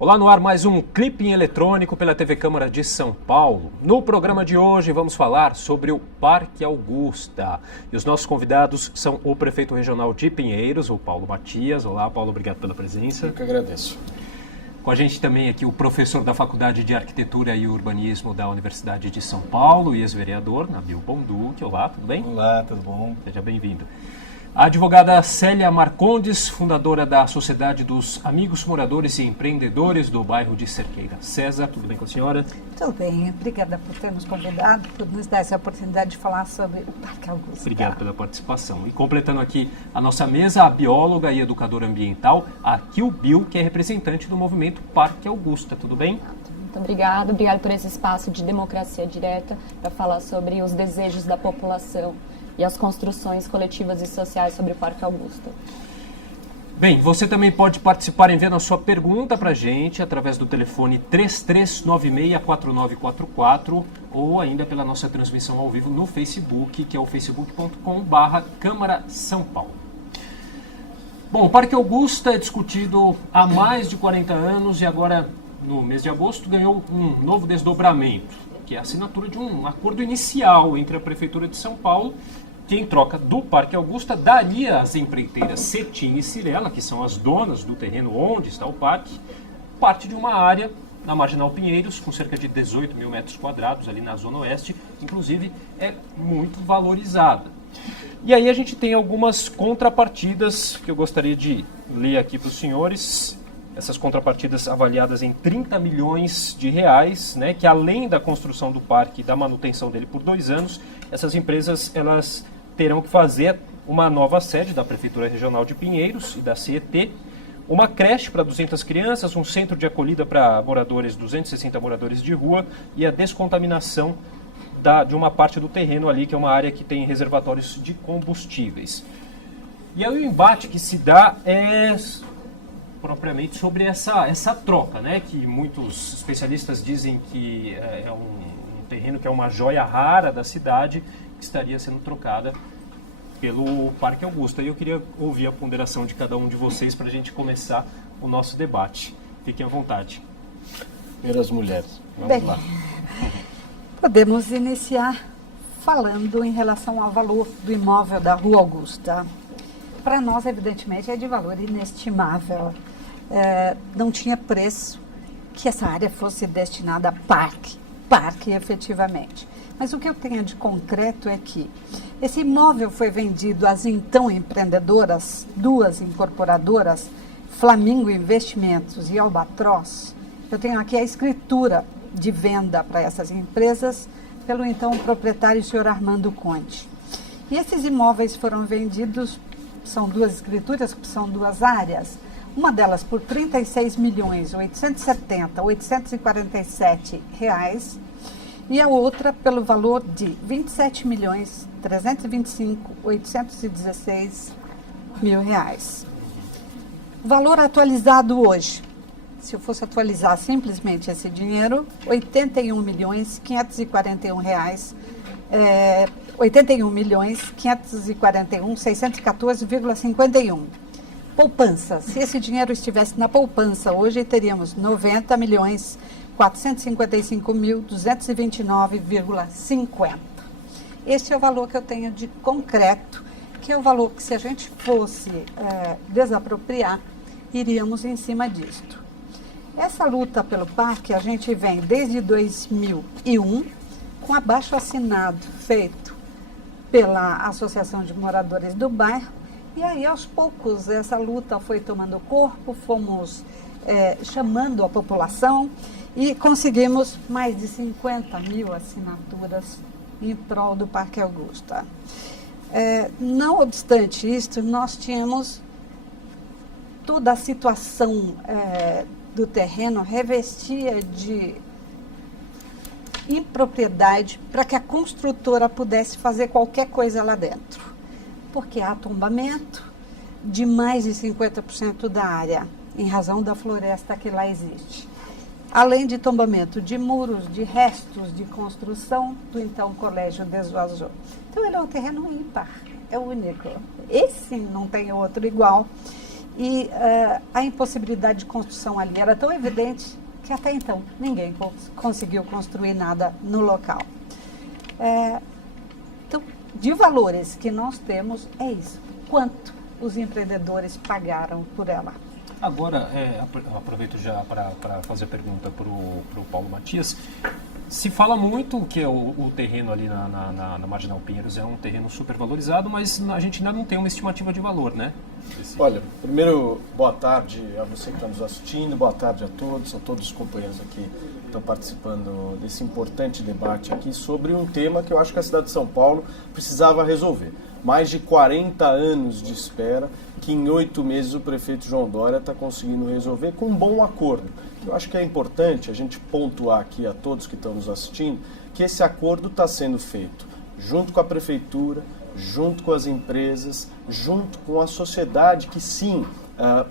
Olá, no ar mais um Clipping Eletrônico pela TV Câmara de São Paulo. No programa de hoje vamos falar sobre o Parque Augusta. E os nossos convidados são o prefeito regional de Pinheiros, o Paulo Matias. Olá, Paulo, obrigado pela presença. Eu que agradeço. Com a gente também aqui o professor da Faculdade de Arquitetura e Urbanismo da Universidade de São Paulo e ex-vereador, Nabil Bonduque. Olá, tudo bem? Olá, tudo bom? Seja bem-vindo. A advogada Célia Marcondes, fundadora da Sociedade dos Amigos Moradores e Empreendedores do bairro de Cerqueira. César, tudo bem com a senhora? Tudo bem, obrigada por ter nos convidado, por nos dar essa oportunidade de falar sobre o Parque Augusta. Obrigado pela participação. E completando aqui a nossa mesa, a bióloga e educadora ambiental, a Kill Bill, que é representante do movimento Parque Augusta. Tudo bem? Muito obrigada por esse espaço de democracia direta para falar sobre os desejos da população e as construções coletivas e sociais sobre o Parque Augusta. Bem, você também pode participar enviando a sua pergunta para a gente através do telefone 3396-4944 ou ainda pela nossa transmissão ao vivo no Facebook, que é o facebook.com/Câmara São Paulo. Bom, o Parque Augusta é discutido há mais de 40 anos e agora, no mês de agosto, ganhou um novo desdobramento, que é a assinatura de um acordo inicial entre a Prefeitura de São Paulo, que em troca do Parque Augusta daria às empreiteiras Cetim e Cirela, que são as donas do terreno onde está o parque, parte de uma área na Marginal Pinheiros, com cerca de 18 mil metros quadrados ali na Zona Oeste, inclusive é muito valorizada. E aí a gente tem algumas contrapartidas que eu gostaria de ler aqui para os senhores. Essas contrapartidas avaliadas em 30 milhões de reais, né, que além da construção do parque e da manutenção dele por 2 anos, essas empresas elas terão que fazer uma nova sede da Prefeitura Regional de Pinheiros e da CET, uma creche para 200 crianças, um centro de acolhida para 260 moradores de rua e a descontaminação de uma parte do terreno ali, que é uma área que tem reservatórios de combustíveis. E aí o embate que se dá é propriamente sobre essa troca, né, que muitos especialistas dizem que é um terreno que é uma joia rara da cidade, que estaria sendo trocada pelo Parque Augusta. E eu queria ouvir a ponderação de cada um de vocês para a gente começar o nosso debate. Fiquem à vontade. Primeiras mulheres, vamos Bem, lá. podemos iniciar falando em relação ao valor do imóvel da Rua Augusta. Para nós, evidentemente, é de valor inestimável. Não tinha preço que essa área fosse destinada a parque efetivamente. Mas o que eu tenho de concreto é que esse imóvel foi vendido às então empreendedoras, 2 incorporadoras, Flamingo Investimentos e Albatroz. Eu tenho aqui a escritura de venda para essas empresas pelo então proprietário, o senhor Armando Conte. E esses imóveis foram vendidos, são 2 escrituras, são 2 áreas, uma delas por R$ 36.870.847 reais e a outra pelo valor de R$ 27.325.816 mil reais. O valor atualizado hoje, se eu fosse atualizar simplesmente esse dinheiro, R$ 81.541 reais, 81.541.614,51. Poupança. Se esse dinheiro estivesse na poupança, hoje teríamos R$ 90.455.229,50. Este é o valor que eu tenho de concreto, que é o valor que, se a gente fosse desapropriar, iríamos em cima disto. Essa luta pelo parque, a gente vem desde 2001, com abaixo-assinado feito pela Associação de Moradores do Bairro. E aí, aos poucos, essa luta foi tomando corpo, fomos chamando a população e conseguimos mais de 50 mil assinaturas em prol do Parque Augusta. Não obstante isto, nós tínhamos toda a situação do terreno revestia de impropriedade para que a construtora pudesse fazer qualquer coisa lá dentro. Porque há tombamento de mais de 50% da área, em razão da floresta que lá existe. Além de tombamento de muros, de restos de construção do então Colégio Desvazou. Então ele é um terreno ímpar, é único. Esse não tem outro igual. E a impossibilidade de construção ali era tão evidente que até então ninguém conseguiu construir nada no local. Então, de valores que nós temos, é isso. Quanto os empreendedores pagaram por ela? Agora, aproveito já para fazer a pergunta para o Paulo Matias. Se fala muito que o terreno ali na Marginal Pinheiros é um terreno super valorizado, mas a gente ainda não tem uma estimativa de valor, né? Olha, primeiro, boa tarde a você que está nos assistindo, boa tarde a todos, os companheiros aqui que estão participando desse importante debate aqui sobre um tema que eu acho que a cidade de São Paulo precisava resolver. Mais de 40 anos de espera que em 8 meses o prefeito João Dória está conseguindo resolver com um bom acordo. Eu acho que é importante a gente pontuar aqui a todos que estão nos assistindo que esse acordo está sendo feito junto com a prefeitura, junto com as empresas, junto com a sociedade que sim,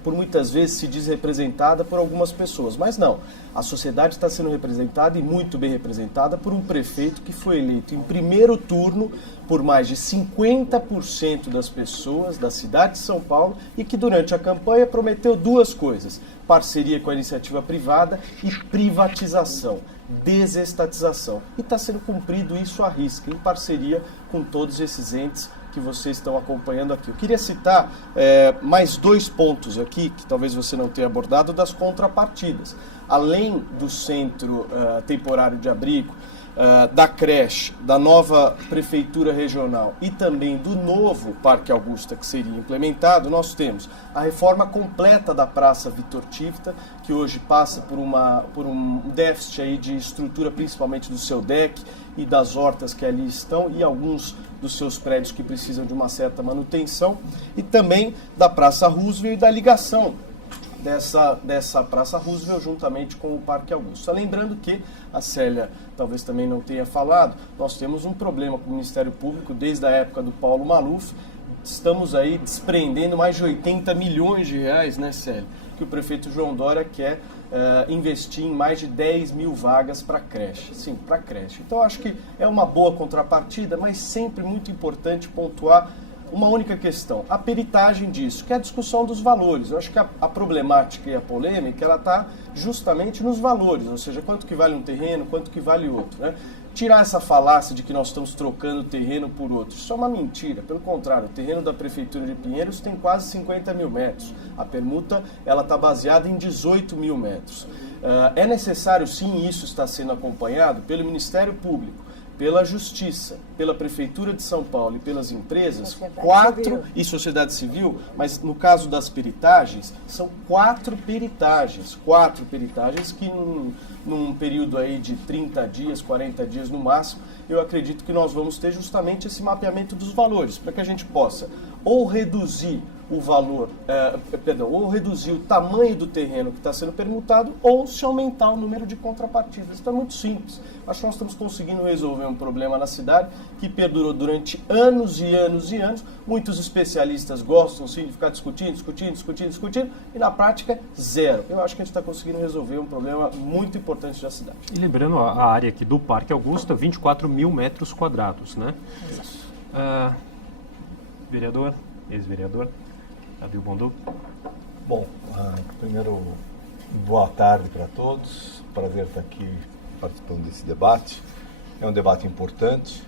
por muitas vezes se diz representada por algumas pessoas, mas não. A sociedade está sendo representada e muito bem representada por um prefeito que foi eleito em primeiro turno por mais de 50% das pessoas da cidade de São Paulo e que durante a campanha prometeu duas coisas: parceria com a iniciativa privada e privatização, desestatização. E está sendo cumprido isso à risca, em parceria com todos esses entes que vocês estão acompanhando aqui. Eu queria citar mais 2 pontos aqui, que talvez você não tenha abordado, das contrapartidas. Além do centro temporário de abrigo, da creche, da nova prefeitura regional e também do novo Parque Augusta que seria implementado, nós temos a reforma completa da Praça Vitor Tivita, que hoje passa por um déficit aí de estrutura, principalmente do seu deck e das hortas que ali estão e alguns dos seus prédios que precisam de uma certa manutenção, e também da Praça Roosevelt e da ligação dessa Praça Roosevelt juntamente com o Parque Augusta. Lembrando que, a Célia talvez também não tenha falado, nós temos um problema com o Ministério Público desde a época do Paulo Maluf. Estamos aí desprendendo mais de 80 milhões de reais, né, Célia, que o prefeito João Dória quer investir em mais de 10 mil vagas para creche. Sim, para creche. Então, acho que é uma boa contrapartida, mas sempre muito importante pontuar uma única questão, a peritagem disso, que é a discussão dos valores. Eu acho que a problemática e a polêmica, ela está justamente nos valores, ou seja, quanto que vale um terreno, quanto que vale outro, né? Tirar essa falácia de que nós estamos trocando terreno por outro, isso é uma mentira. Pelo contrário, o terreno da Prefeitura de Pinheiros tem quase 50 mil metros. A permuta está baseada em 18 mil metros. É necessário, sim, isso está sendo acompanhado pelo Ministério Público, pela Justiça, pela Prefeitura de São Paulo e pelas empresas, sociedade civil, mas no caso das peritagens, são 4 peritagens que num período aí de 30 dias, 40 dias no máximo, eu acredito que nós vamos ter justamente esse mapeamento dos valores, para que a gente possa ou reduzir o valor, ou reduzir o tamanho do terreno que está sendo permutado, ou se aumentar o número de contrapartidas. Então é muito simples. Acho que nós estamos conseguindo resolver um problema na cidade que perdurou durante anos e anos e anos. Muitos especialistas gostam sim de ficar discutindo, e na prática, zero. Eu acho que a gente está conseguindo resolver um problema muito importante da cidade. E lembrando, a área aqui do Parque Augusta, 24 mil metros quadrados, né? Vereador, ex-vereador, Davi Bondu. Bom, primeiro, boa tarde para todos. Prazer estar aqui participando desse debate. É um debate importante.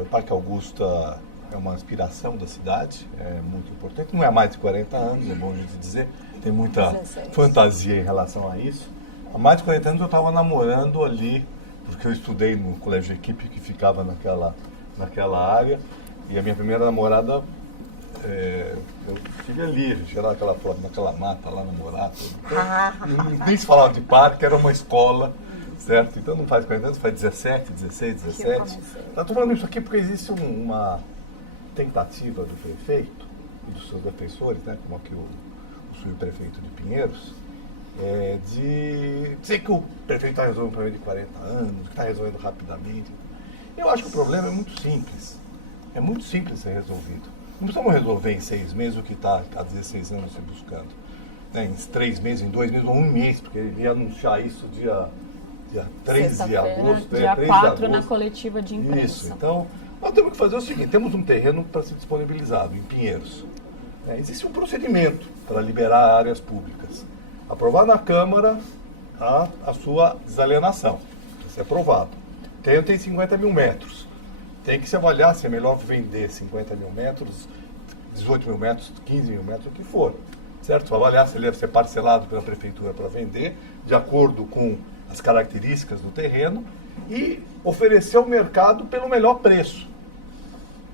O Parque Augusta é uma inspiração da cidade, é muito importante. Não é há mais de 40 anos, é bom a gente dizer. Tem muita fantasia em relação a isso. Há mais de 40 anos eu estava namorando ali, porque eu estudei no colégio de equipe que ficava naquela área. E a minha primeira namorada, eu tive ali, a gente era naquela mata lá, namorar. Nem se falava de parque, era uma escola, certo? Então não faz 40 anos, faz 17. Estou falando isso aqui porque existe uma tentativa do prefeito e dos seus defensores, né, como aqui o subprefeito de Pinheiros, de dizer que o prefeito está resolvendo um problema de 40 anos, que está resolvendo rapidamente. Eu acho que o problema é muito simples. É muito simples ser resolvido. Não precisamos resolver em 6 meses o que está há 16 anos se buscando. Em 3 meses, em 2 meses ou 1 mês, porque ele ia anunciar isso dia 3 de agosto. Dia 4 na coletiva de imprensa. Isso, então nós temos que fazer o seguinte, temos um terreno para ser disponibilizado em Pinheiros. Existe um procedimento para liberar áreas públicas. Aprovar na Câmara a sua desalienação. Isso é aprovado. O terreno tem 50 mil metros. Tem que se avaliar se é melhor vender 50 mil metros, 18 mil metros, 15 mil metros, o que for. Certo? Avaliar se ele deve ser parcelado pela Prefeitura para vender, de acordo com as características do terreno, e oferecer ao mercado pelo melhor preço.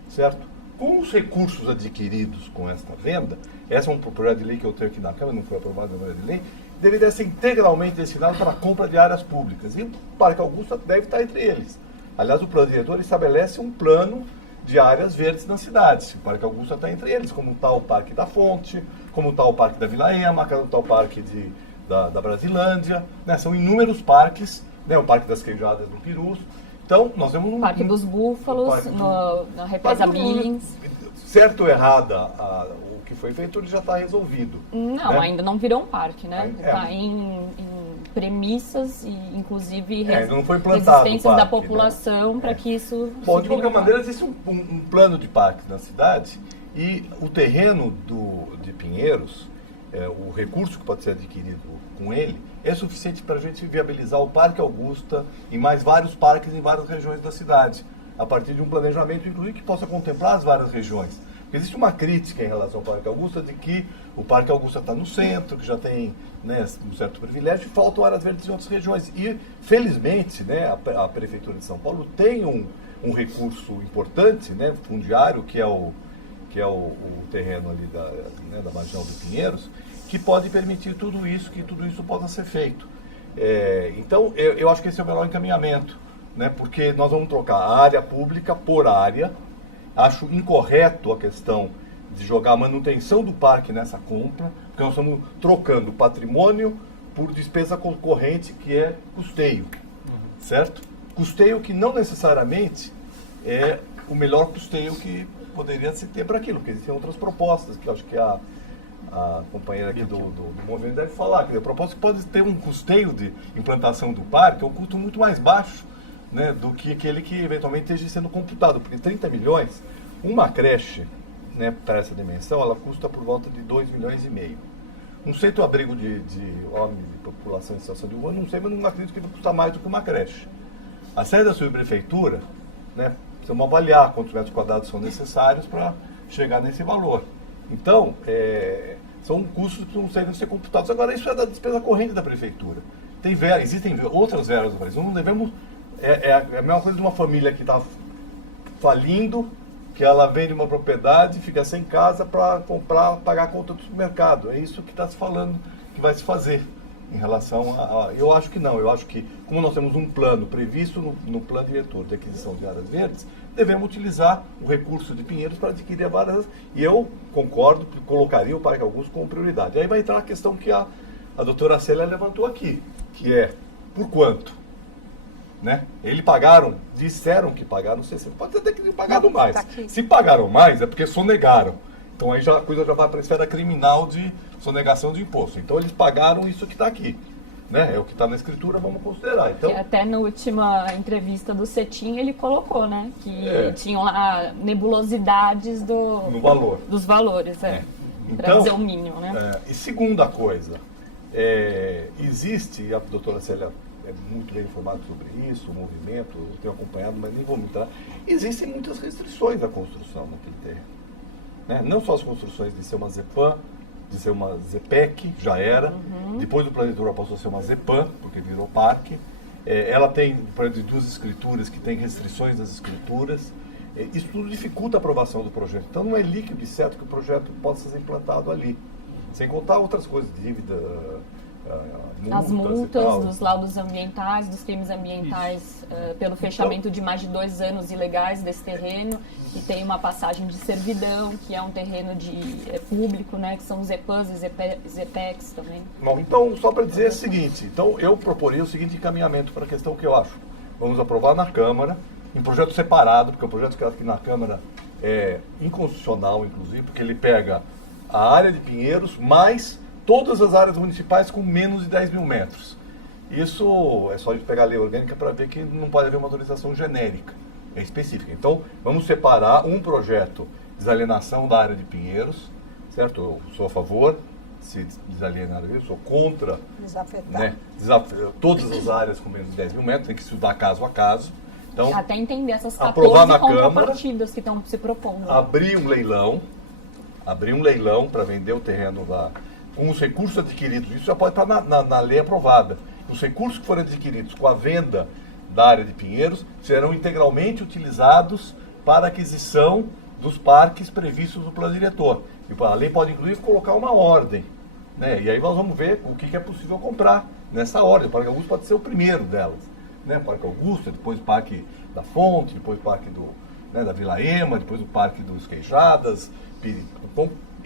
Certo? Com os recursos adquiridos com esta venda, essa é um projeto de lei que eu tenho aqui na Câmara, não foi aprovado na maneira de lei, deveria ser integralmente destinado para a compra de áreas públicas. E o Parque Augusta deve estar entre eles. Aliás, o plano diretor estabelece um plano de áreas verdes na cidade. O Parque Augusta está entre eles, como está o Parque da Fonte, como está o Parque da Vila Ema, como está o Parque da Brasilândia. Né? São inúmeros parques, né? O Parque das Queijadas do Pirus. Então, nós temos um... Parque dos Búfalos, na Represa Billings. Certo ou errada, o que foi feito ele já está resolvido. Não, né? Ainda não virou um parque, né? Está É. em premissas e, inclusive, não foi implantado resistências o da parque, população né? para que isso Bom, se de vire qualquer um maneira, parque. existe um plano de parques na cidade e o terreno de Pinheiros, o recurso que pode ser adquirido com ele, é suficiente para a gente viabilizar o Parque Augusta e mais vários parques em várias regiões da cidade, a partir de um planejamento, inclusive, que possa contemplar as várias regiões. Porque existe uma crítica em relação ao Parque Augusta de que o Parque Augusta está no centro, que já tem, né, um certo privilégio, e faltam áreas verdes em outras regiões. E, felizmente, né, a Prefeitura de São Paulo tem um recurso importante, né, fundiário, que é o terreno ali da Marginal do Pinheiros, que pode permitir tudo isso, que tudo isso possa ser feito. Então, eu acho que esse é o melhor encaminhamento, né, porque nós vamos trocar a área pública por área. Acho incorreto a questão de jogar a manutenção do parque nessa compra, porque nós estamos trocando patrimônio por despesa concorrente, que é custeio, certo? Custeio que não necessariamente é o melhor custeio que poderia se ter para aquilo, porque existem outras propostas, que eu acho que a companheira aqui do movimento deve falar, que a proposta pode ter um custeio de implantação do parque, um custo muito mais baixo, né, do que aquele que eventualmente esteja sendo computado, porque 30 milhões, uma creche, né, para essa dimensão, ela custa por volta de 2,5 milhões. Um centro-abrigo de homens de população em situação de rua, não sei, mas não acredito que vai custar mais do que uma creche. A sede da subprefeitura, né, precisamos avaliar quantos metros quadrados são necessários para chegar nesse valor. Então, são custos que não devem ser computados. Agora, isso é da despesa corrente da prefeitura. Existem outras verbas do país. Não devemos... É a mesma coisa de uma família que está falindo, que ela vende uma propriedade, fica sem casa para comprar, pagar a conta do supermercado. É isso que está se falando que vai se fazer em relação a... Eu acho que não. Eu acho que, como nós temos um plano previsto no plano diretor de aquisição de áreas verdes, devemos utilizar o recurso de Pinheiros para adquirir várias... E eu concordo que colocaria o Parque Augusto como prioridade. Aí vai entrar a questão que a doutora Célia levantou aqui, que é por quanto? Né? Eles disseram que pagaram 60, pode até que tenham pagado mais. Tá aqui. Se pagaram mais, é porque sonegaram. Então aí a coisa já vai para a esfera criminal de sonegação de imposto. Então eles pagaram isso que está aqui. Né? É o que está na escritura, vamos considerar. Então, Que até na última entrevista do Cetim ele colocou, né? Que tinham lá nebulosidades no valor. dos valores, para dizer o mínimo, né? E segunda coisa, existe, e a doutora Célia é muito bem informada sobre isso, o movimento, eu tenho acompanhado, mas nem vou me entrar. Existem muitas restrições à construção naquele terreno. Né? Não só as construções de ser uma ZEPAM, de ser uma ZEPEC, já era. Depois do plano diretor passou a ser uma ZEPAM, porque virou parque. Ela tem, por exemplo, 2 escrituras que tem restrições das escrituras. Isso tudo dificulta a aprovação do projeto. Então não é líquido e certo que o projeto possa ser implantado ali. Sem contar outras coisas, dívida, As multas e tal. dos laudos ambientais, dos crimes ambientais, pelo fechamento de mais de 2 anos ilegais desse terreno, e tem uma passagem de servidão, que é um terreno público, né, que são os EPAs e ZEPECs também. Bom, então, só para dizer o seguinte, então eu proporia o seguinte encaminhamento para a questão que eu acho. Vamos aprovar na Câmara, em projeto separado, porque o projeto que aqui na Câmara é inconstitucional, inclusive, porque ele pega a área de Pinheiros mais todas as áreas municipais com menos de 10 mil metros. Isso é só a gente pegar a lei orgânica para ver que não pode haver uma autorização genérica, é específica. Então, vamos separar um projeto de desalienação da área de Pinheiros, certo? Eu sou a favor de se desalienar, eu sou contra, Desafetar. né, todas as áreas com menos de 10 mil metros, tem que estudar caso a caso. Então, Até entender essas aprovar 14 na Câmara, contrapartidas que estão se propondo. abrir um leilão para vender o terreno lá, com os recursos adquiridos, isso já pode estar na lei aprovada. Os recursos que forem adquiridos com a venda da área de Pinheiros serão integralmente utilizados para a aquisição dos parques previstos no plano diretor. E a lei pode, inclusive, colocar uma ordem, né? E aí nós vamos ver o que é possível comprar nessa ordem. O Parque Augusto pode ser o primeiro delas, né? Parque Augusto, depois o Parque da Fonte, depois o Parque da Vila Ema, depois o Parque dos Queijadas,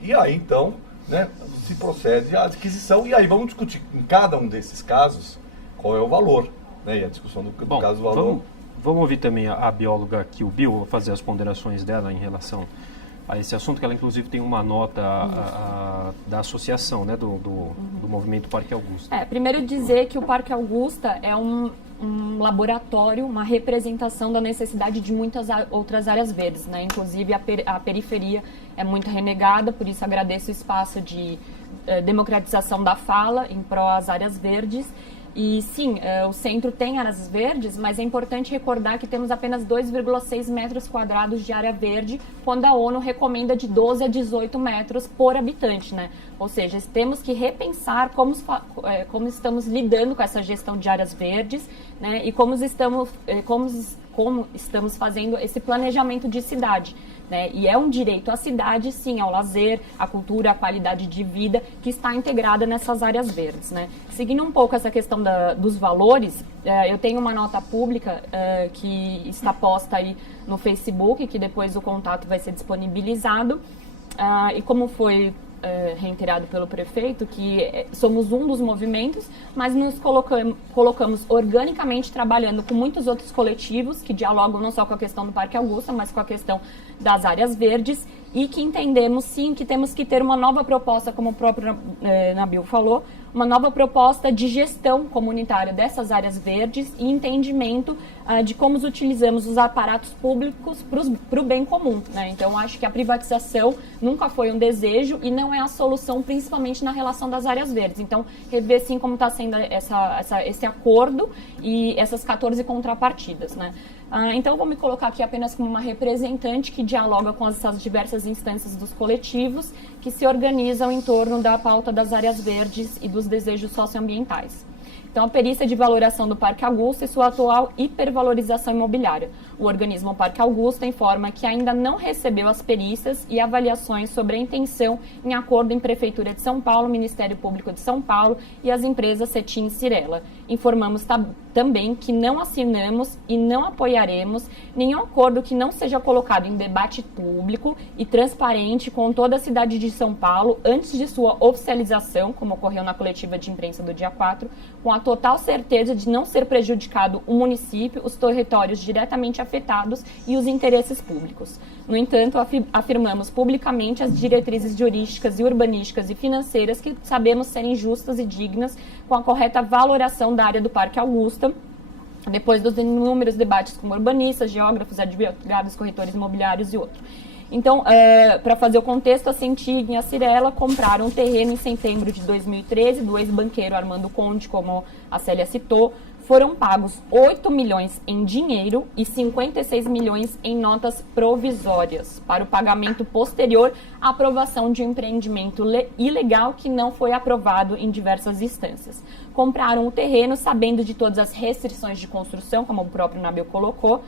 e aí então, né, se procede à adquisição, e aí vamos discutir em cada um desses casos qual é o valor, né? E a discussão do caso do valor. Vamos ouvir também a bióloga Kilbil fazer as ponderações dela em relação a esse assunto, que ela inclusive tem uma nota da associação, né, do movimento Parque Augusta. Primeiro dizer que o Parque Augusta é um laboratório, uma representação da necessidade de muitas outras áreas verdes, né? Inclusive a periferia é muito renegada, por isso agradeço o espaço de democratização da fala em pró às áreas verdes. E sim, o centro tem áreas verdes, mas é importante recordar que temos apenas 2,6 metros quadrados de área verde, quando a ONU recomenda de 12 a 18 metros por habitante, né? Ou seja, temos que repensar como estamos lidando com essa gestão de áreas verdes, né? E como estamos fazendo esse planejamento de cidade. Né? E é um direito à cidade, sim, ao lazer, à cultura, à qualidade de vida, que está integrada nessas áreas verdes. Né? Seguindo um pouco essa questão dos valores, eu tenho uma nota pública que está posta aí no Facebook, que depois o contato vai ser disponibilizado, e como foi reiterado pelo prefeito, que somos um dos movimentos, mas nos colocamos organicamente trabalhando com muitos outros coletivos que dialogam não só com a questão do Parque Augusta, mas com a questão das áreas verdes, e que entendemos sim que temos que ter uma nova proposta, como o próprio Nabil falou, uma nova proposta de gestão comunitária dessas áreas verdes e entendimento de como utilizamos os aparatos públicos para o bem comum. Né? Então, acho que a privatização nunca foi um desejo e não é a solução, principalmente na relação das áreas verdes. Então, rever sim como está sendo esse acordo e essas 14 contrapartidas. Né? Então, vou me colocar aqui apenas como uma representante que dialoga com essas diversas instâncias dos coletivos que se organizam em torno da pauta das áreas verdes e dos desejos socioambientais. Então, a perícia de valoração do Parque Augusta e sua atual hipervalorização imobiliária. O organismo Parque Augusta informa que ainda não recebeu as perícias e avaliações sobre a intenção em acordo em Prefeitura de São Paulo, Ministério Público de São Paulo e as empresas Cetim e Cirela. Informamos também que não assinamos e não apoiaremos nenhum acordo que não seja colocado em debate público e transparente com toda a cidade de São Paulo antes de sua oficialização, como ocorreu na coletiva de imprensa do dia 4, com a total certeza de não ser prejudicado o município, os territórios diretamente afetados e os interesses públicos. No entanto, afirmamos publicamente as diretrizes jurídicas e urbanísticas e financeiras que sabemos serem justas e dignas com a correta valoração da área do Parque Augusta, depois dos inúmeros debates com urbanistas, geógrafos, advogados, corretores imobiliários e outros. Então, para fazer o contexto, a Cetim e a Cirela compraram um terreno em setembro de 2013 do ex-banqueiro Armando Conde, como a Célia citou. Foram pagos 8 milhões em dinheiro e 56 milhões em notas provisórias para o pagamento posterior à aprovação de um empreendimento ilegal que não foi aprovado em diversas instâncias. Compraram o terreno sabendo de todas as restrições de construção, como o próprio Nabil colocou,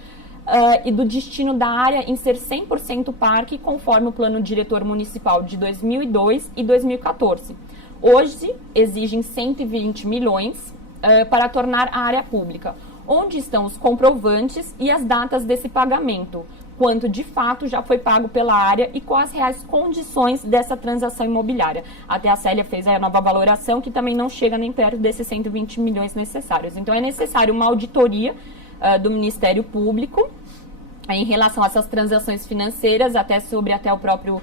e do destino da área em ser 100% parque, conforme o plano diretor municipal de 2002 e 2014. Hoje, exigem 120 milhões para tornar a área pública. Onde estão os comprovantes e as datas desse pagamento? Quanto de fato já foi pago pela área e quais as reais condições dessa transação imobiliária? Até a Célia fez a nova valoração, que também não chega nem perto desses 120 milhões necessários. Então, é necessário uma auditoria do Ministério Público em relação a essas transações financeiras, até o próprio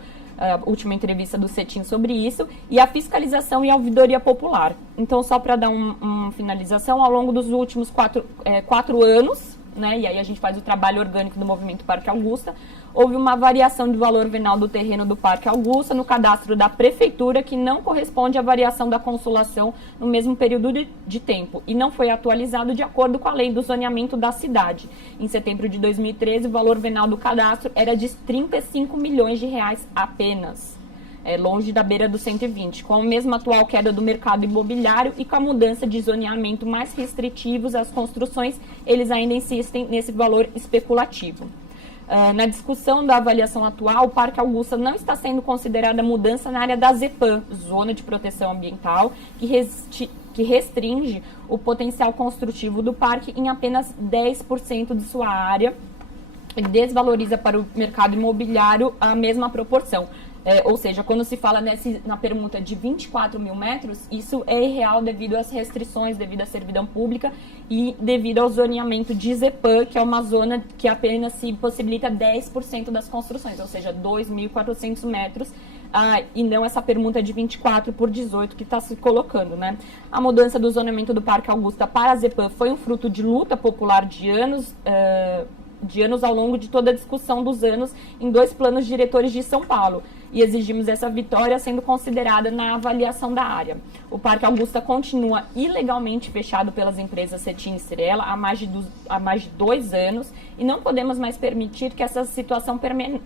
última entrevista do Cetim sobre isso, e a fiscalização e a ouvidoria popular. Então, só para dar uma finalização, ao longo dos últimos 4 anos, né, e aí a gente faz o trabalho orgânico do Movimento Parque Augusta, houve uma variação do valor venal do terreno do Parque Augusta no cadastro da Prefeitura que não corresponde à variação da Consolação no mesmo período de tempo e não foi atualizado de acordo com a lei do zoneamento da cidade. Em setembro de 2013, o valor venal do cadastro era de 35 milhões de reais apenas. Longe da beira dos 120, com a mesma atual queda do mercado imobiliário e com a mudança de zoneamento mais restritivos às construções, eles ainda insistem nesse valor especulativo. Na discussão da avaliação atual, o Parque Augusta não está sendo considerada mudança na área da ZEPAM, Zona de Proteção Ambiental, que restringe o potencial construtivo do parque em apenas 10% de sua área e desvaloriza para o mercado imobiliário a mesma proporção. Ou seja, quando se fala na permuta de 24 mil metros, isso é irreal devido às restrições, devido à servidão pública e devido ao zoneamento de ZEPAM, que é uma zona que apenas se possibilita 10% das construções, ou seja, 2.400 metros, e não essa permuta de 24 por 18 que está se colocando, né? A mudança do zoneamento do Parque Augusta para a ZEPAM foi um fruto de luta popular de anos ao longo de toda a discussão dos anos em 2 planos diretores de São Paulo. E exigimos essa vitória sendo considerada na avaliação da área. O Parque Augusta continua ilegalmente fechado pelas empresas Cetim e Cirela há mais de 2 anos e não podemos mais permitir que essa situação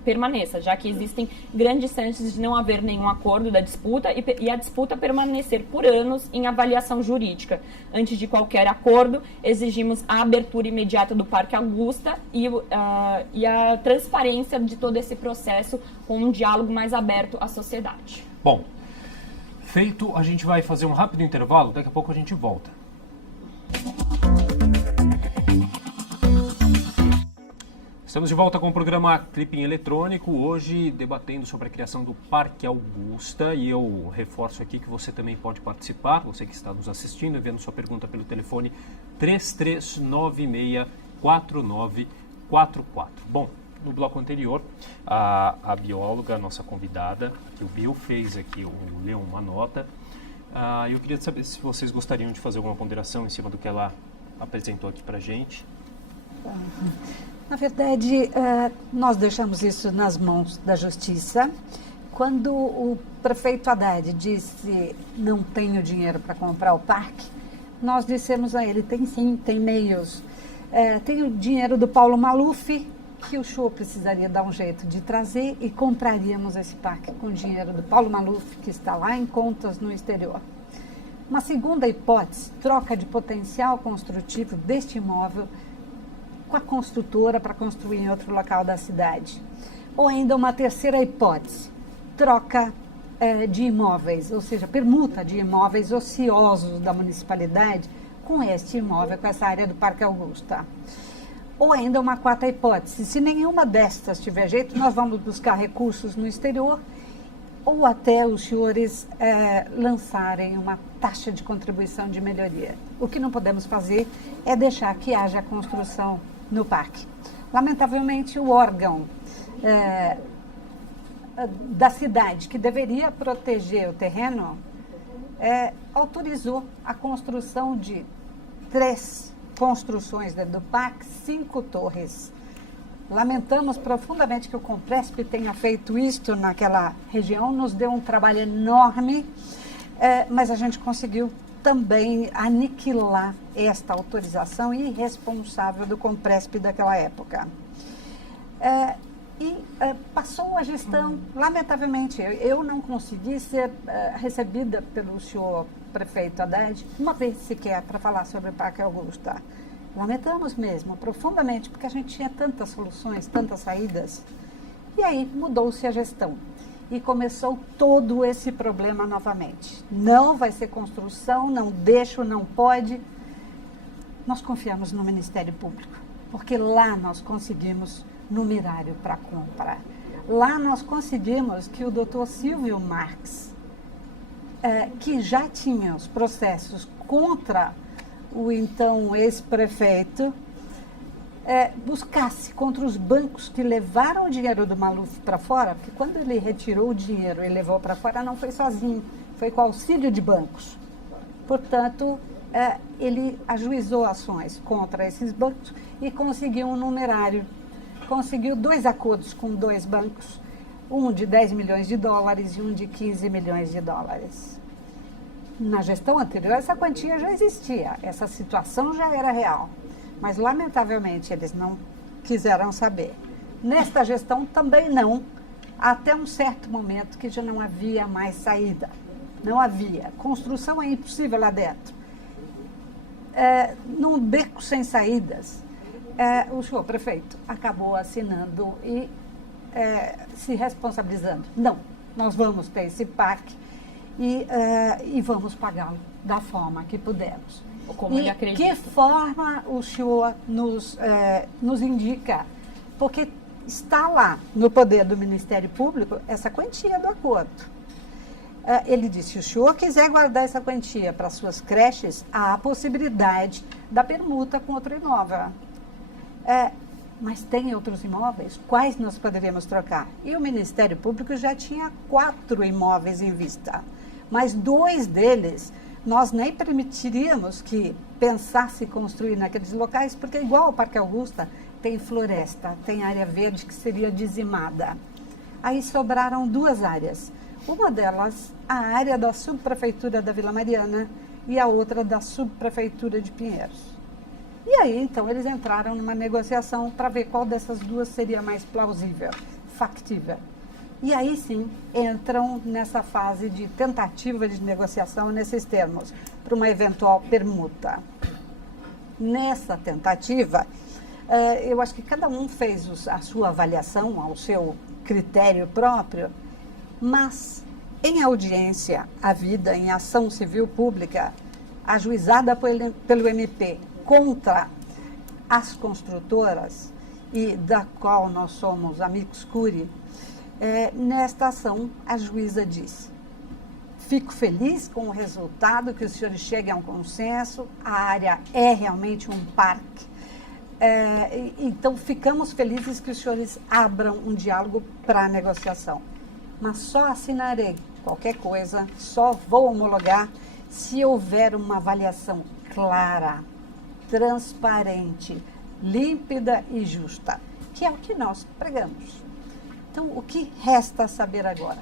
permaneça, já que existem grandes chances de não haver nenhum acordo da disputa e a disputa permanecer por anos em avaliação jurídica. Antes de qualquer acordo, exigimos a abertura imediata do Parque Augusta e a transparência de todo esse processo com um diálogo mais aberto à sociedade. Bom, feito, a gente vai fazer um rápido intervalo, daqui a pouco a gente volta. Estamos de volta com o programa Clipping Eletrônico, hoje debatendo sobre a criação do Parque Augusta, e eu reforço aqui que você também pode participar, você que está nos assistindo, enviando sua pergunta pelo telefone 3396-4944. Bom, no bloco anterior, a bióloga, a nossa convidada, que o Bill fez aqui, leu uma nota. Eu queria saber se vocês gostariam de fazer alguma ponderação em cima do que ela apresentou aqui para a gente. Na verdade, nós deixamos isso nas mãos da Justiça. Quando o prefeito Haddad disse não tenho dinheiro para comprar o parque, nós dissemos a ele, tem sim, tem meios. Tem o dinheiro do Paulo Maluf, que o senhor precisaria dar um jeito de trazer e compraríamos esse parque com o dinheiro do Paulo Maluf, que está lá em contas no exterior. Uma segunda hipótese, troca de potencial construtivo deste imóvel com a construtora para construir em outro local da cidade. Ou ainda uma terceira hipótese, troca de imóveis, ou seja, permuta de imóveis ociosos da municipalidade com este imóvel, com essa área do Parque Augusta. Ou ainda uma quarta hipótese, se nenhuma destas tiver jeito, nós vamos buscar recursos no exterior ou até os senhores lançarem uma taxa de contribuição de melhoria. O que não podemos fazer é deixar que haja construção no parque. Lamentavelmente, o órgão da cidade, que deveria proteger o terreno, autorizou a construção de 3 construções dentro do parque, 5 torres. Lamentamos profundamente que o Compresp tenha feito isto naquela região, nos deu um trabalho enorme, mas a gente conseguiu também aniquilar esta autorização irresponsável do Compresp daquela época. Passou a gestão, lamentavelmente, eu não consegui ser recebida pelo senhor prefeito Haddad uma vez sequer para falar sobre o Parque Augusta. Lamentamos mesmo, profundamente, porque a gente tinha tantas soluções, tantas saídas. E aí mudou-se a gestão e começou todo esse problema novamente. Não vai ser construção, não deixo, não pode. Nós confiamos no Ministério Público, porque lá nós conseguimos numerário para compra. Lá nós conseguimos que o doutor Silvio Marques, que já tinha os processos contra o então ex-prefeito, buscasse contra os bancos que levaram o dinheiro do Maluf para fora, porque quando ele retirou o dinheiro e levou para fora, não foi sozinho, foi com auxílio de bancos. Portanto, ele ajuizou ações contra esses bancos e conseguiu um numerário. Conseguiu 2 acordos com 2 bancos, um de 10 milhões de dólares e um de 15 milhões de dólares. Na gestão anterior, essa quantia já existia, essa situação já era real, mas lamentavelmente eles não quiseram saber. Nesta gestão também não, até um certo momento que já não havia mais saída. Não havia. Construção é impossível lá dentro. Num beco sem saídas, o senhor prefeito acabou assinando e se responsabilizando. Não, nós vamos ter esse parque e vamos pagá-lo da forma que pudermos. Como ele acredita. Que forma o senhor nos indica? Porque está lá no poder do Ministério Público essa quantia do acordo. Ele disse, se o senhor quiser guardar essa quantia para suas creches, há a possibilidade da permuta com outro imóvel. Mas tem outros imóveis? Quais nós poderíamos trocar? E o Ministério Público já tinha 4 imóveis em vista, mas 2 deles nós nem permitiríamos que pensasse construir naqueles locais, porque igual ao Parque Augusta, tem floresta, tem área verde que seria dizimada. Aí sobraram 2 áreas. Uma delas, a área da subprefeitura da Vila Mariana e a outra da subprefeitura de Pinheiros. E aí, então, eles entraram numa negociação para ver qual dessas 2 seria mais plausível, factível. E aí, sim, entram nessa fase de tentativa de negociação nesses termos, para uma eventual permuta. Nessa tentativa, eu acho que cada um fez a sua avaliação, ao seu critério próprio, mas em audiência havida em ação civil pública, ajuizada pelo MP contra as construtoras, e da qual nós somos amicus curiae, nesta ação a juíza diz: fico feliz com o resultado, que os senhores cheguem a um consenso, a área é realmente um parque. Então, ficamos felizes que os senhores abram um diálogo para a negociação. Mas só assinarei qualquer coisa, só vou homologar se houver uma avaliação clara, transparente, límpida e justa, que é o que nós pregamos. Então, o que resta saber agora?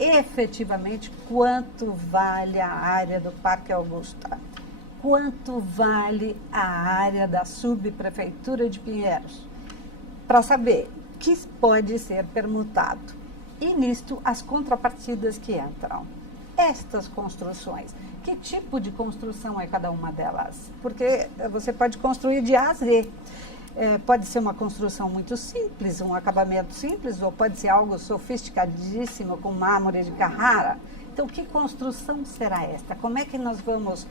Efetivamente, quanto vale a área do Parque Augusta? Quanto vale a área da subprefeitura de Pinheiros? Para saber que pode ser permutado. E nisto, as contrapartidas que entram. Estas construções, que tipo de construção é cada uma delas? Porque você pode construir de A a Z. Pode ser uma construção muito simples, um acabamento simples, ou pode ser algo sofisticadíssimo, com mármore de Carrara. Então, que construção será esta? Como é que nós vamos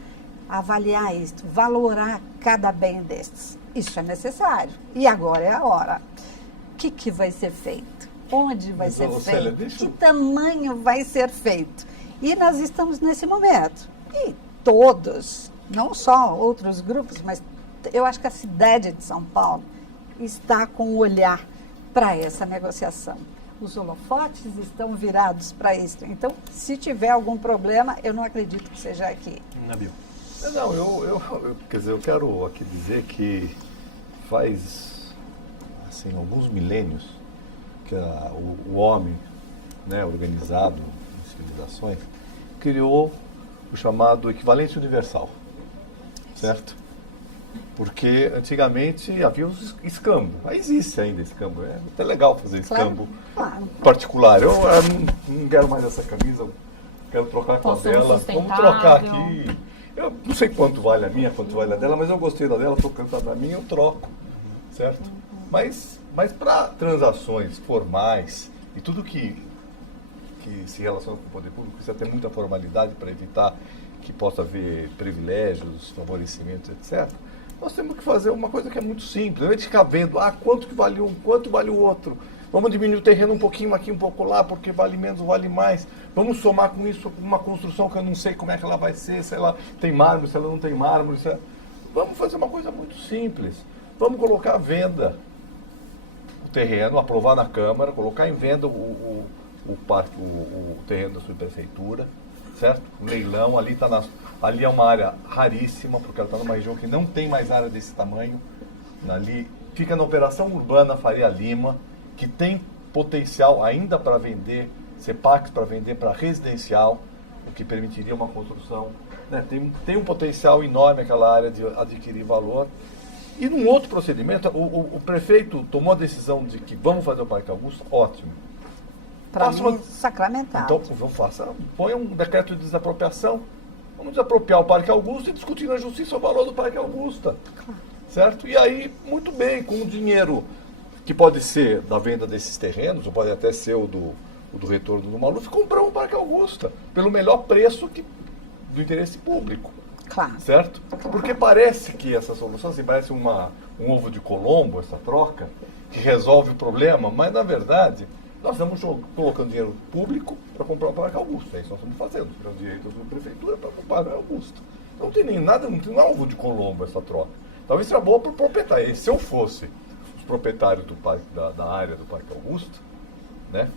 avaliar isto, valorar cada bem destes? Isso é necessário. E agora é a hora. O que vai ser feito? Onde vai ser feito? Que tamanho vai ser feito? E nós estamos nesse momento. E todos, não só outros grupos, mas eu acho que a cidade de São Paulo está com o olhar para essa negociação. Os holofotes estão virados para isso. Então, se tiver algum problema, eu não acredito que seja aqui. Nabil. Não, quer dizer, eu quero aqui dizer que faz assim, alguns milênios que o homem, né, organizado em civilizações, criou o chamado equivalência universal, certo? Porque antigamente havia os escambo. Existe ainda escambo. É até legal fazer escambo particular. Eu não quero mais essa camisa, eu quero trocar com a dela. Vamos trocar aqui. Eu não sei quanto vale a minha, quanto vale a dela, mas eu gostei da dela, estou cansado da minha, eu troco, certo? Mas para transações formais e tudo que se relaciona com o poder público, precisa ter muita formalidade para evitar que possa haver privilégios, favorecimentos, etc. Nós temos que fazer uma coisa que é muito simples. Ao invés de ficar vendo, quanto que vale um, quanto vale o outro. Vamos diminuir o terreno um pouquinho aqui, um pouco lá, porque vale menos, vale mais. Vamos somar com isso uma construção que eu não sei como é que ela vai ser, se ela tem mármore, se ela não tem mármore. Vamos fazer uma coisa muito simples. Vamos colocar à venda o terreno, aprovar na Câmara, colocar em venda o terreno da subprefeitura, certo? Um leilão, ali é uma área raríssima, porque ela está numa região que não tem mais área desse tamanho. Ali fica na Operação Urbana Faria Lima, que tem potencial ainda para vender, CEPAX para vender para residencial, o que permitiria uma construção. Né? Tem um potencial enorme aquela área de adquirir valor. E num outro procedimento, o prefeito tomou a decisão de que vamos fazer o Parque Augusta, ótimo. Para mim, sacramentado. Então, põe um decreto de desapropriação. Vamos desapropriar o Parque Augusta e discutir na justiça o valor do Parque Augusta. Claro. Certo? E aí, muito bem, com o dinheiro que pode ser da venda desses terrenos, ou pode até ser o do retorno do Maluf, comprar um Parque Augusta pelo melhor preço do interesse público. Claro. Certo? Porque parece que essa solução, assim, parece um ovo de Colombo, essa troca, que resolve o problema, mas na verdade nós estamos colocando dinheiro público para comprar o Parque Augusta. É isso que nós estamos fazendo, tirando direitos da prefeitura para comprar o Parque Augusta. Não tem nem nada, não tem ovo de Colombo essa troca. Talvez seja boa para o proprietário. E se eu fosse os proprietários do parque, da área do Parque Augusta, né,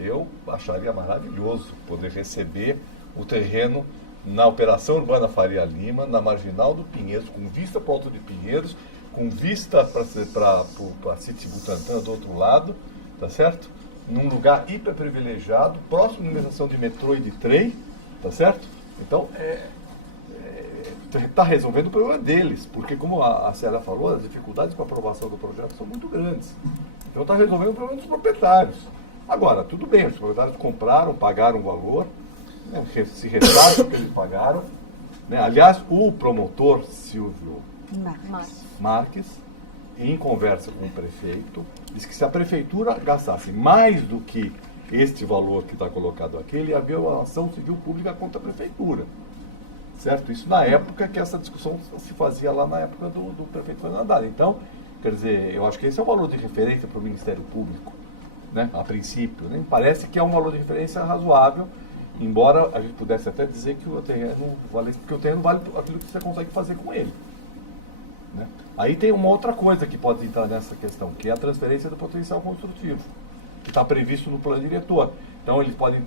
eu acharia maravilhoso poder receber o terreno na Operação Urbana Faria Lima, na Marginal do Pinheiros, com vista para o Alto de Pinheiros, com vista para a City Butantã do outro lado, tá certo? Num lugar hiper privilegiado, próximo de uma estação de metrô e de trem, tá certo? Então, está resolvendo o problema deles, porque como a Célia falou, as dificuldades para a aprovação do projeto são muito grandes. Então está resolvendo o problema dos proprietários. Agora, tudo bem, os proprietários compraram, pagaram o valor, né, se ressaram o que eles pagaram. Né? Aliás, o promotor Silvio Marques, em conversa com o prefeito, disse que se a prefeitura gastasse mais do que este valor que está colocado aqui, ele havia uma ação civil pública contra a prefeitura. Certo? Isso na época que essa discussão se fazia lá na época do prefeito Fernando Haddad. Então, quer dizer, eu acho que esse é o valor de referência para o Ministério Público, né? A princípio. Né? Parece que é um valor de referência razoável, embora a gente pudesse até dizer que o terreno vale aquilo que você consegue fazer com ele. Né? Aí tem uma outra coisa que pode entrar nessa questão, que é a transferência do potencial construtivo, que está previsto no plano diretor. Então, eles podem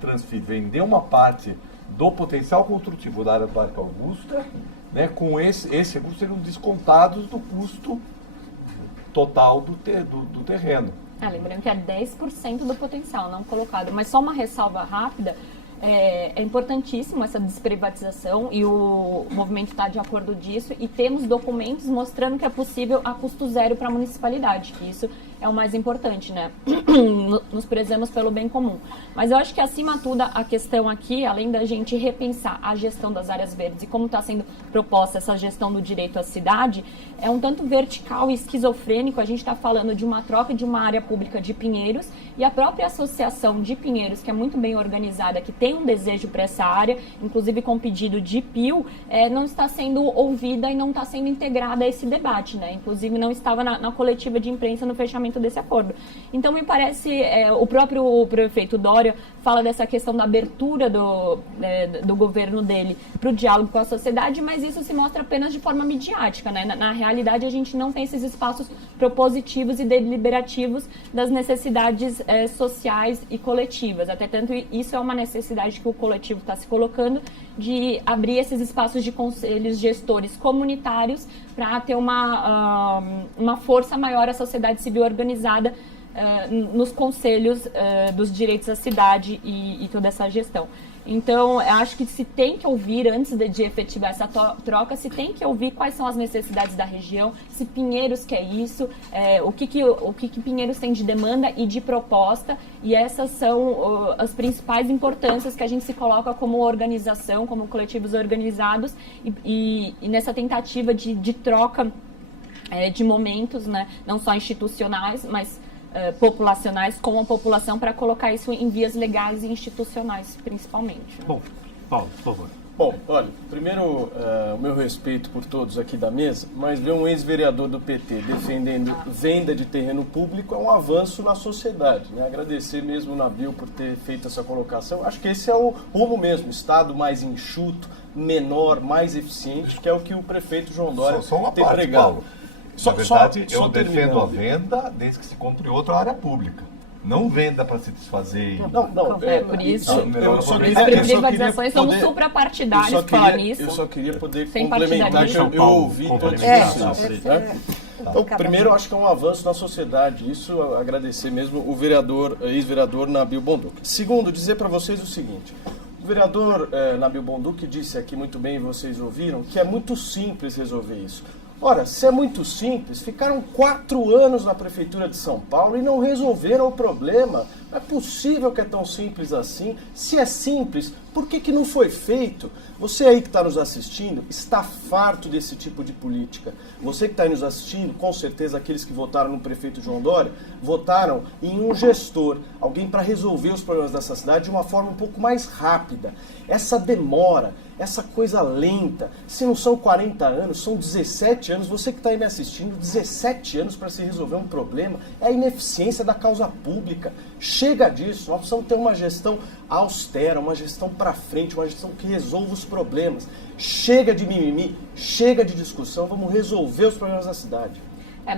vender uma parte do potencial construtivo da área do Parque Augusta, né, com esse recurso seriam descontados do custo total do terreno. Lembrando que é 10% do potencial não colocado, mas só uma ressalva rápida. É importantíssimo essa desprivatização e o movimento está de acordo disso, e temos documentos mostrando que é possível a custo zero para a municipalidade, que isso é o mais importante, né? Nos prezamos pelo bem comum. Mas eu acho que, acima de tudo, a questão aqui, além da gente repensar a gestão das áreas verdes e como está sendo proposta essa gestão do direito à cidade, é um tanto vertical e esquizofrênico. A gente está falando de uma troca de uma área pública de Pinheiros, e a própria associação de Pinheiros, que é muito bem organizada, que tem um desejo para essa área, inclusive com pedido de PIL, não está sendo ouvida e não está sendo integrada a esse debate, né? Inclusive não estava na coletiva de imprensa no fechamento desse acordo. Então, me parece, o próprio prefeito Dória fala dessa questão da abertura do governo dele para o diálogo com a sociedade, mas isso se mostra apenas de forma midiática, né? Na realidade, a gente não tem esses espaços propositivos e deliberativos das necessidades sociais e coletivas. Até tanto, isso é uma necessidade que o coletivo está se colocando, de abrir esses espaços de conselhos gestores comunitários para ter uma força maior à sociedade civil organizada nos conselhos dos direitos à cidade e toda essa gestão. Então, eu acho que se tem que ouvir, antes de efetivar essa troca, se tem que ouvir quais são as necessidades da região, se Pinheiros quer isso, o que Pinheiros tem de demanda e de proposta, e essas são as principais importâncias que a gente se coloca como organização, como coletivos organizados, e nessa tentativa de troca de momentos, né, não só institucionais, mas populacionais com a população, para colocar isso em vias legais e institucionais, principalmente. Bom, Paulo, por favor. Bom, olha, primeiro, o meu respeito por todos aqui da mesa, mas ver um ex-vereador do PT defendendo venda de terreno público é um avanço na sociedade, né? Agradecer mesmo o Nabil por ter feito essa colocação. Acho que esse é o rumo mesmo, Estado mais enxuto, menor, mais eficiente, que é o que o prefeito João Dória tem pregado. Na verdade, eu defendo a venda desde que se compre outra área pública. Não venda para se desfazer. Não, Por isso, eu só as queria- privatizações são suprapartidárias, falar nisso. Eu só queria poder Sem complementar, que partidarismo. eu ouvi todos vocês. Né? Então, primeiro, eu acho que é um avanço na sociedade. Isso, agradecer mesmo o vereador, ex-vereador Nabil Bonduc. Segundo, dizer para vocês o seguinte. O vereador Nabil Bonduc disse aqui muito bem, vocês ouviram, que é muito simples resolver isso. Ora, se é muito simples, ficaram 4 anos na Prefeitura de São Paulo e não resolveram o problema. Não é possível que é tão simples assim. Se é simples, por que não foi feito? Você aí que está nos assistindo está farto desse tipo de política. Você que está aí nos assistindo, com certeza aqueles que votaram no prefeito João Dória, votaram em um gestor, alguém para resolver os problemas dessa cidade de uma forma um pouco mais rápida. Essa demora, essa coisa lenta, se não são 40 anos, são 17 anos, você que está aí me assistindo, 17 anos para se resolver um problema, é a ineficiência da causa pública. Chega disso, nós precisamos ter uma gestão austera, uma gestão para frente, uma gestão que resolva os problemas. Chega de mimimi, chega de discussão, vamos resolver os problemas da cidade.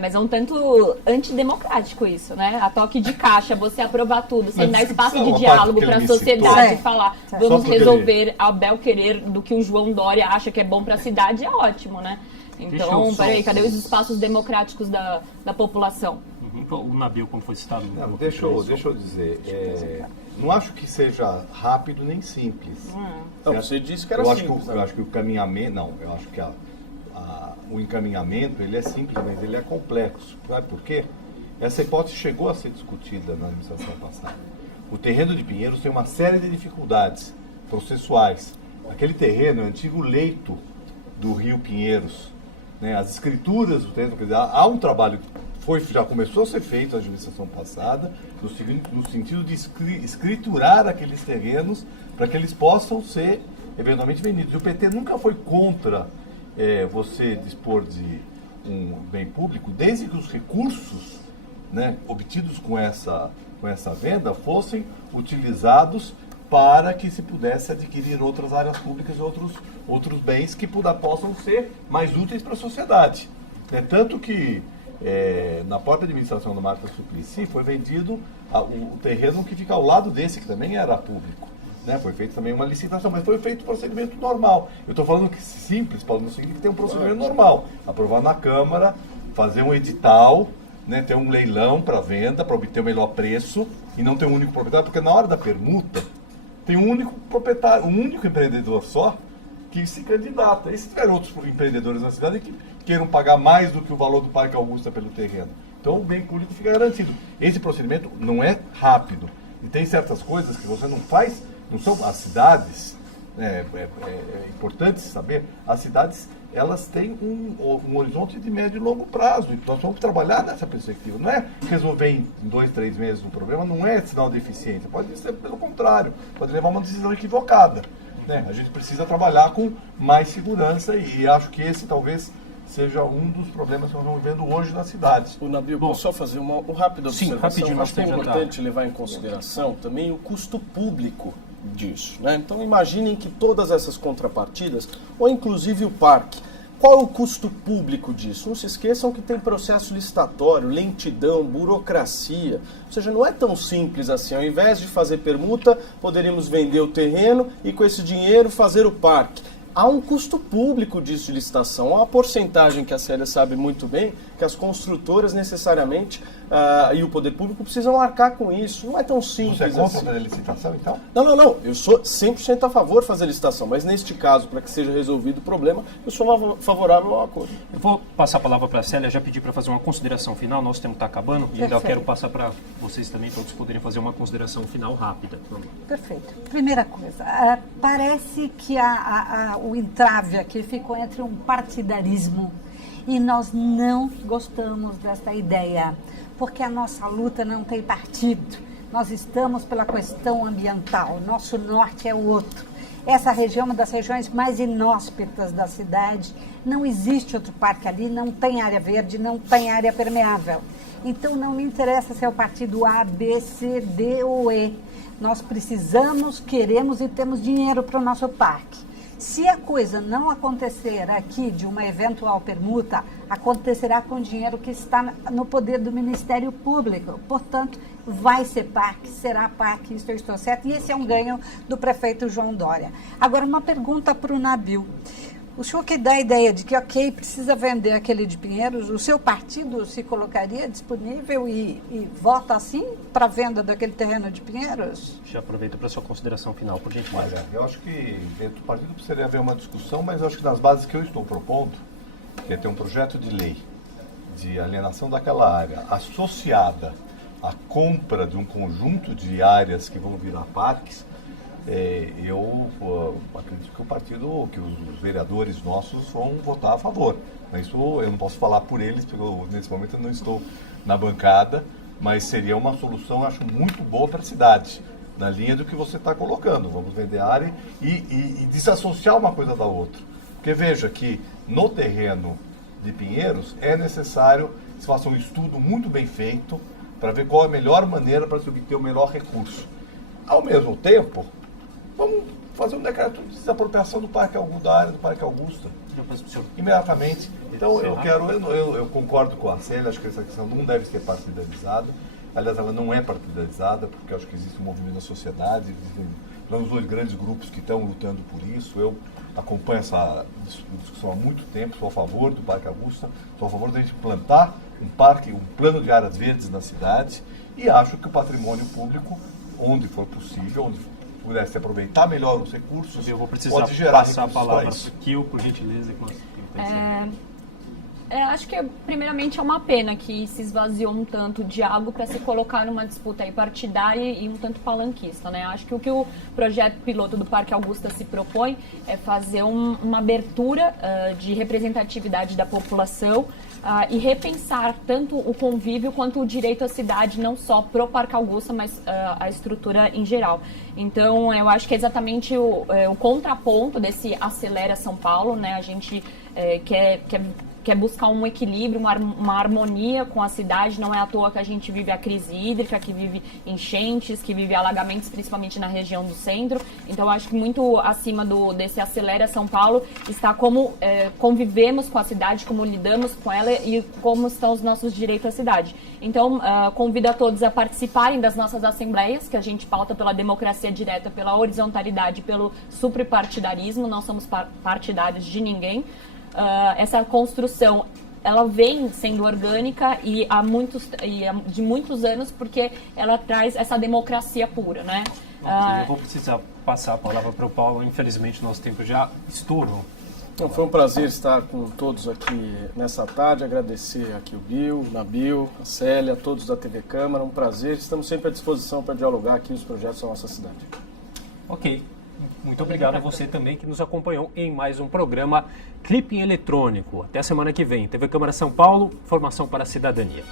Mas é um tanto antidemocrático isso, né? A toque de caixa, você aprovar tudo, sem dar espaço de diálogo para a sociedade, falar, vamos resolver a bel querer do que o João Dória acha que é bom para a cidade, é ótimo, né? Então, peraí, cadê os espaços democráticos da população? O Nabil, como foi citado. Não, deixa eu dizer, não acho que seja rápido nem simples. Não, você disse que era simples. Eu acho que o caminhamento, eu acho que o encaminhamento ele é simples, mas ele é complexo. Sabe por quê? Essa hipótese chegou a ser discutida na administração passada. O terreno de Pinheiros tem uma série de dificuldades processuais. Aquele terreno é o antigo leito do rio Pinheiros. Né? As escrituras do terreno, quer dizer, há um trabalho que já começou a ser feito na administração passada, no sentido de escriturar aqueles terrenos para que eles possam ser eventualmente vendidos. E o PT nunca foi contra você dispor de um bem público, desde que os recursos, né, obtidos com essa venda fossem utilizados para que se pudesse adquirir outras áreas públicas, outros bens que possam ser mais úteis para a sociedade. Tanto que na própria administração da Marta Suplicy foi vendido o terreno que fica ao lado desse, que também era público. Né? Foi feita também uma licitação, mas foi feito um procedimento normal. Eu estou falando que simples, Paulo, não significa que tem um procedimento normal. Aprovar na Câmara, fazer um edital, né? Ter um leilão para venda, para obter o melhor preço, e não ter um único proprietário, porque na hora da permuta tem um único proprietário, um único empreendedor só que se candidata. E se tiver outros empreendedores na cidade que queiram pagar mais do que o valor do Parque Augusta pelo terreno, então o bem público fica garantido. Esse procedimento não é rápido. E tem certas coisas que você não faz. Não são as cidades, é importante saber, as cidades elas têm um horizonte de médio e longo prazo, e nós vamos trabalhar nessa perspectiva. Não é resolver em 2, 3 meses um problema, não é sinal de eficiência, pode ser pelo contrário, pode levar uma decisão equivocada. Né? A gente precisa trabalhar com mais segurança e acho que esse talvez seja um dos problemas que nós estamos vivendo hoje na cidade. O Nabil, posso só fazer uma rápida observação? Sim, rapidinho. Acho que é importante levar em consideração também o custo público disso. Né? Então imaginem que todas essas contrapartidas, ou inclusive o parque, qual é o custo público disso? Não se esqueçam que tem processo licitatório, lentidão, burocracia. Ou seja, não é tão simples assim. Ao invés de fazer permuta, poderíamos vender o terreno e com esse dinheiro fazer o parque. Há um custo público disso de licitação, há uma porcentagem que a Célia sabe muito bem, que as construtoras necessariamente e o poder público precisam arcar com isso. Não é tão simples. Você é contra assim. a licitação, então? Não. Eu sou 100% a favor de fazer licitação, mas neste caso, para que seja resolvido o problema, eu sou favorável ao acordo. Eu vou passar a palavra para a Célia, já pedi para fazer uma consideração final, nosso tempo está acabando, e eu quero passar para vocês também, para vocês poderem fazer uma consideração final rápida. Perfeito. Primeira coisa, parece que o entrave aqui ficou entre um partidarismo e nós não gostamos desta ideia, porque a nossa luta não tem partido. Nós estamos pela questão ambiental, nosso norte é o outro. Essa região é uma das regiões mais inóspitas da cidade, não existe outro parque ali, não tem área verde, não tem área permeável. Então não me interessa se é o partido A, B, C, D ou E. Nós precisamos, queremos e temos dinheiro para o nosso parque. Se a coisa não acontecer aqui de uma eventual permuta, acontecerá com dinheiro que está no poder do Ministério Público. Portanto, vai ser parque, será parque, isso eu estou certo. E esse é um ganho do prefeito João Dória. Agora, uma pergunta para o Nabil. O senhor que dá a ideia de que, ok, precisa vender aquele de Pinheiros, o seu partido se colocaria disponível e vota assim para a venda daquele terreno de Pinheiros? Já aproveito para sua consideração final, por gentileza. Olha, eu acho que dentro do partido precisaria haver uma discussão, mas eu acho que nas bases que eu estou propondo, que é ter um projeto de lei de alienação daquela área associada à compra de um conjunto de áreas que vão virar parques, eu acredito que o partido, que os vereadores nossos vão votar a favor. Mas isso eu não posso falar por eles, porque nesse momento eu não estou na bancada, mas seria uma solução, acho, muito boa para a cidade, na linha do que você está colocando. Vamos vender a área e desassociar uma coisa da outra. Porque veja que no terreno de Pinheiros é necessário que se faça um estudo muito bem feito para ver qual é a melhor maneira para se obter o melhor recurso. Ao mesmo tempo, vamos fazer um decreto de desapropriação do Parque Augusta, da área do Parque Augusta, imediatamente. Então eu concordo com a Célia, acho que essa questão não deve ser partidarizada. Aliás, ela não é partidarizada, porque acho que existe um movimento na sociedade, existem os dois grandes grupos que estão lutando por isso. Eu acompanho essa discussão há muito tempo, sou a favor do Parque Augusta, sou a favor da gente plantar um parque, um plano de áreas verdes na cidade, e acho que o patrimônio público, onde for possível, onde pudesse aproveitar melhor os recursos, eu vou precisar pode gerar passar a palavra para o Kio, por gentileza. Acho que, primeiramente, é uma pena que se esvaziou um tanto de algo para se colocar numa disputa aí partidária e um tanto palanquista, né? Acho que o projeto piloto do Parque Augusta se propõe é fazer uma abertura de representatividade da população e repensar tanto o convívio quanto o direito à cidade, não só pro Parque Augusta, mas a estrutura em geral. Então, eu acho que é exatamente o contraponto desse Acelera São Paulo, né? A gente quer buscar um equilíbrio, uma harmonia com a cidade. Não é à toa que a gente vive a crise hídrica, que vive enchentes, que vive alagamentos, principalmente na região do centro. Então, acho que muito acima desse Acelera São Paulo está como convivemos com a cidade, como lidamos com ela e como estão os nossos direitos à cidade. Então, convido a todos a participarem das nossas assembleias, que a gente pauta pela democracia direta, pela horizontalidade, pelo suprapartidarismo. Não somos partidários de ninguém. Essa construção, ela vem sendo orgânica e de muitos anos, porque ela traz essa democracia pura, né? Eu vou precisar passar a palavra para o Paulo, infelizmente nosso tempo já estourou. Então, foi um prazer estar com todos aqui nessa tarde, agradecer aqui o Bill, o Nabil, a Célia, todos da TV Câmara, um prazer, estamos sempre à disposição para dialogar aqui os projetos da nossa cidade. Ok. Muito obrigado a você também que nos acompanhou em mais um programa Clipping Eletrônico. Até a semana que vem. TV Câmara São Paulo, formação para a cidadania.